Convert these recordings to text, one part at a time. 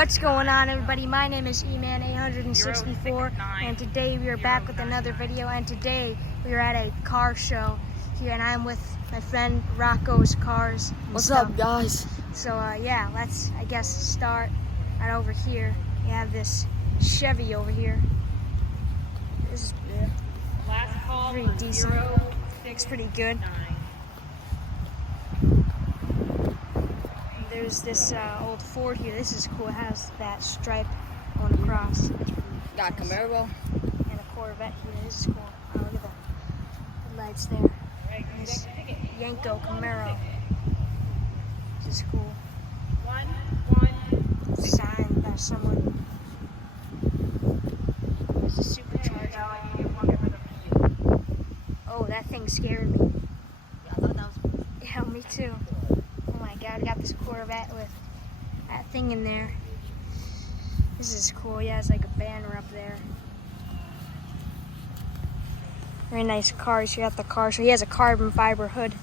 What's going on, everybody? My name is E-Man864, and today we are back with another video. And today we are at a car show here, and I'm with my friend Rocco's Cars. What's up, guys? So yeah, let's start right over here. We have this Chevy over here. This is pretty decent. Looks pretty good. There's this old Ford here. This is cool. It has that stripe going across. Got a Camaro. And a Corvette here. This is cool. Oh, look at the lights there. This Yenko Camaro. This is cool. Sign by someone. There's a supercharger. Oh, that thing scared me. Yeah, me too. Oh my god, I got this Corvette with that thing in there. This is cool. Yeah, it's like a banner up there. Very nice cars. You got the car. So he has a carbon fiber hood.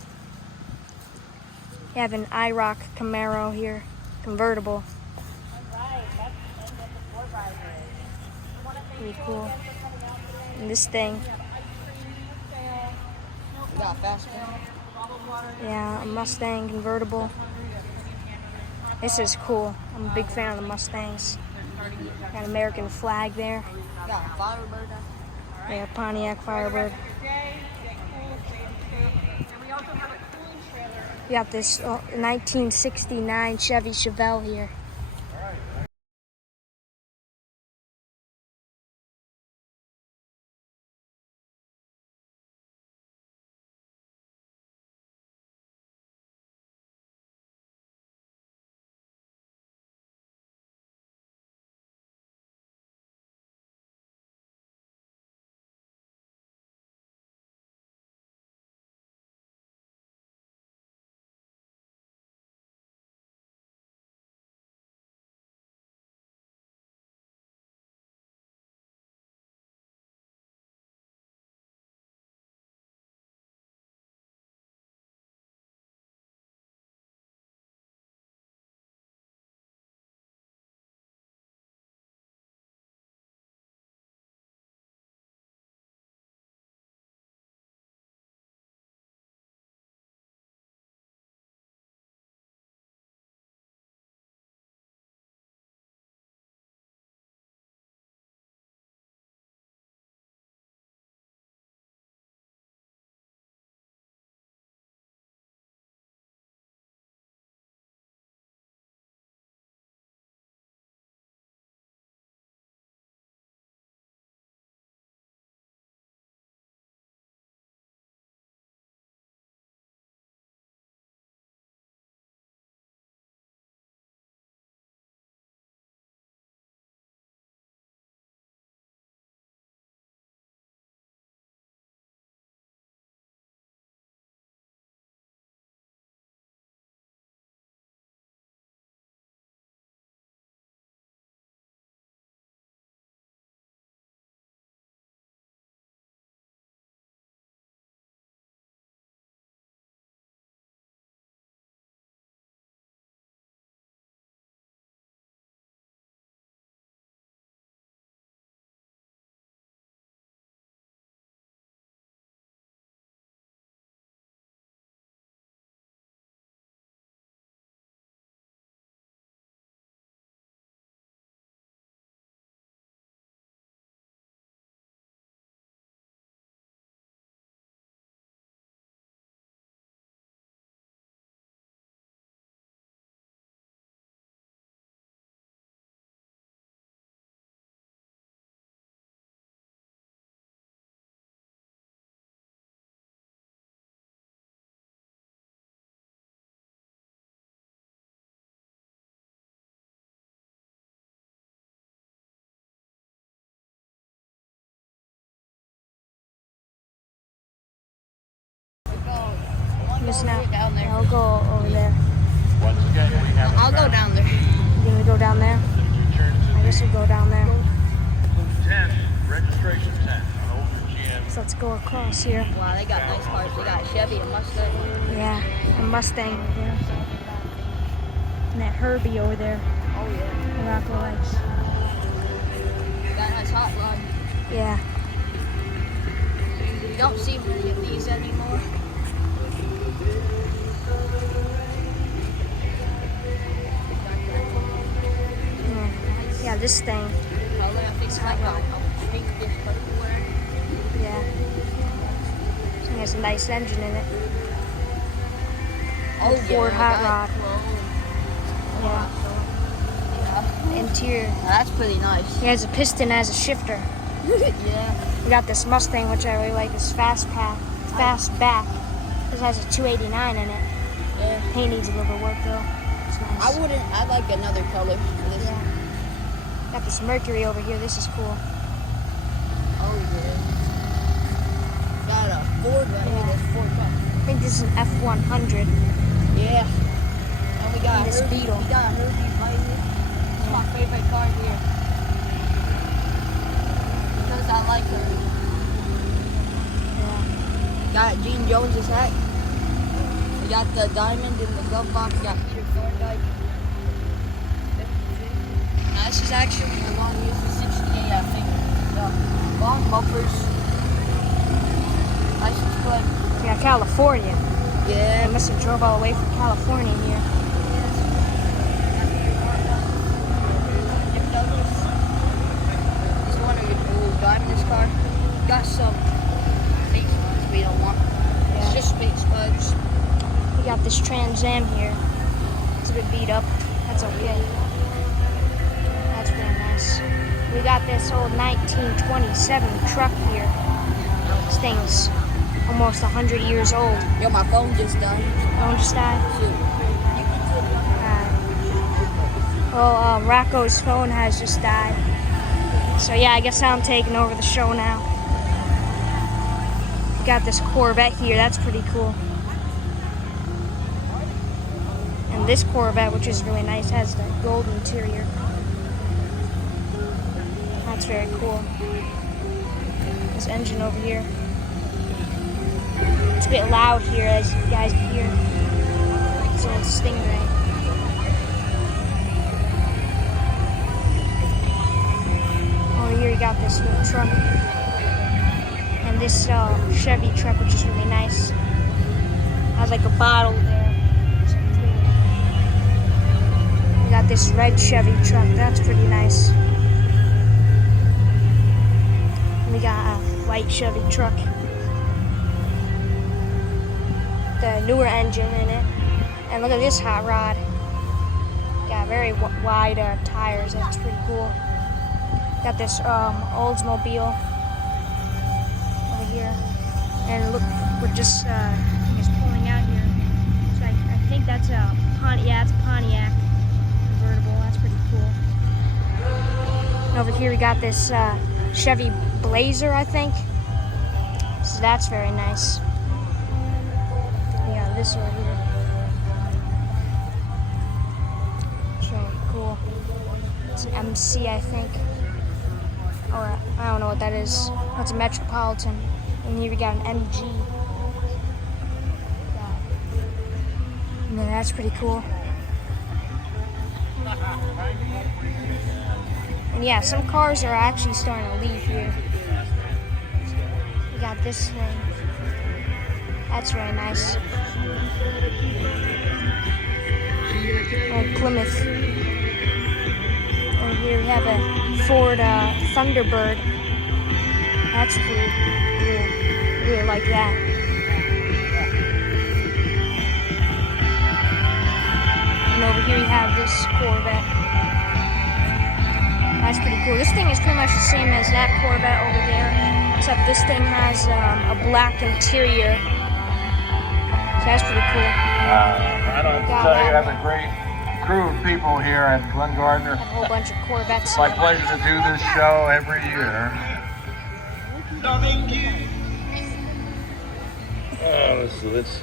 You have an IROC Camaro here, convertible. Pretty cool. And this thing. We got a fast car. Yeah, a Mustang convertible. This is cool. I'm a big fan of the Mustangs. Got an American flag there. Got a Firebird. Yeah, Pontiac Firebird. We got this 1969 Chevy Chevelle here. Missing out. Down there. I'll go over there. I'll go down there. You gonna go down there? I guess we'll go down there. 10, registration 10, on older GM. So let's go across here. Wow, they got nice cars. They got a Chevy, a Mustang. Yeah, a Mustang over there. And that Herbie over there. Oh yeah. Rocco likes. Got a nice hot rod. Yeah. You don't see many of these anymore. Yeah, this thing. I think it's like a pinkish color. Yeah. This thing has a nice engine in it. Oh Ford hot rod. Yeah. Yeah. Interior. That's pretty nice. It has a piston as a shifter. Yeah. We got this Mustang, which I really like. This Fastback. This has a 289 in it. Yeah. Paint needs a little bit of work though. It's nice. I'd like another color for this. Yeah. Got this Mercury over here. This is cool. Oh yeah. Got a Ford right here. That's Ford truck. I think this is an F100. Yeah. And we got This Herbie. Beetle. We got a Herbie right here. It's my favorite car here. Because I like her. Yeah. Got Gene Jones's hat. We got the diamond in the glove box. Got Peter Thorndike. Now this is actually the one used for 68, I think. The long bumpers. License plate. Yeah, California. I Yeah. must have drove all the way from California here. This one of your diamond in this car. Got some fake ones we don't want. It's just space bugs. We got this Trans Am here. It's a bit beat up. That's okay. That's really nice. We got this old 1927 truck here. This thing's almost 100 years old. Yo, my phone just died. Phone just died. Well, Rocco's phone has just died. So yeah, I guess I'm taking over the show now. Got this Corvette here. That's pretty cool. And this Corvette, which is really nice, has the gold interior. That's very cool. This engine over here. It's a bit loud here, as you guys can hear. It's an old Stingray. Over here you got this little truck. And this Chevy truck, which is really nice. Has like a bottle there. We got this red Chevy truck. That's pretty nice. And we got a white Chevy truck. The newer engine in it. And look at this hot rod. Got very wide tires. That's pretty cool. Got this Oldsmobile over here. And look, we're just pulling out here. So I think that's a Pontiac. It's a Pontiac convertible. That's pretty cool. And over here we got this Chevy Blazer, I think. So that's very nice. Yeah, this right here. It's really cool. It's an MC, I think. Or I don't know what that is. Oh, it's a Metropolitan. And here we got an MG. And then that's pretty cool. And yeah, some cars are actually starting to leave here. We got this thing. That's really nice. And Plymouth. And here we have a Ford Thunderbird. That's cool. Really like that. And over here we have this Corvette. That's pretty cool. This thing is pretty much the same as that Corvette over there, except this thing has a black interior. So that's pretty cool. I don't have to tell you, that's a great crew of people here at Glen Gardner. A whole bunch of Corvettes. It's my pleasure to do this show every year. Oh, let's